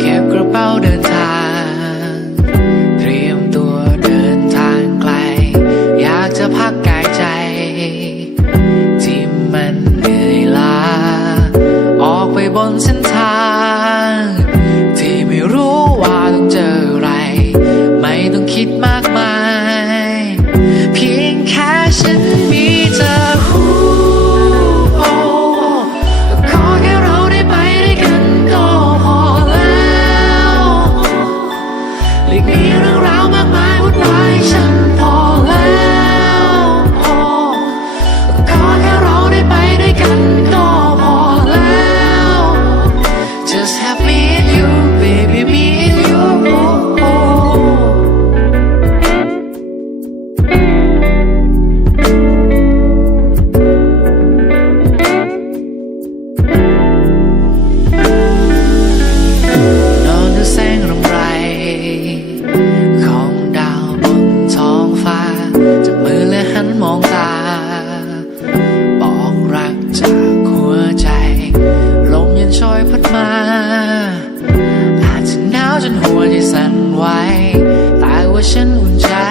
Can't grow out of time. มองตา บอกรักจากหัวใจ ลมเย็นช่อยพัดมา อาจจะหนาวจนหัวใจสั่นไหวแต่ว่าฉันอุ่นใจ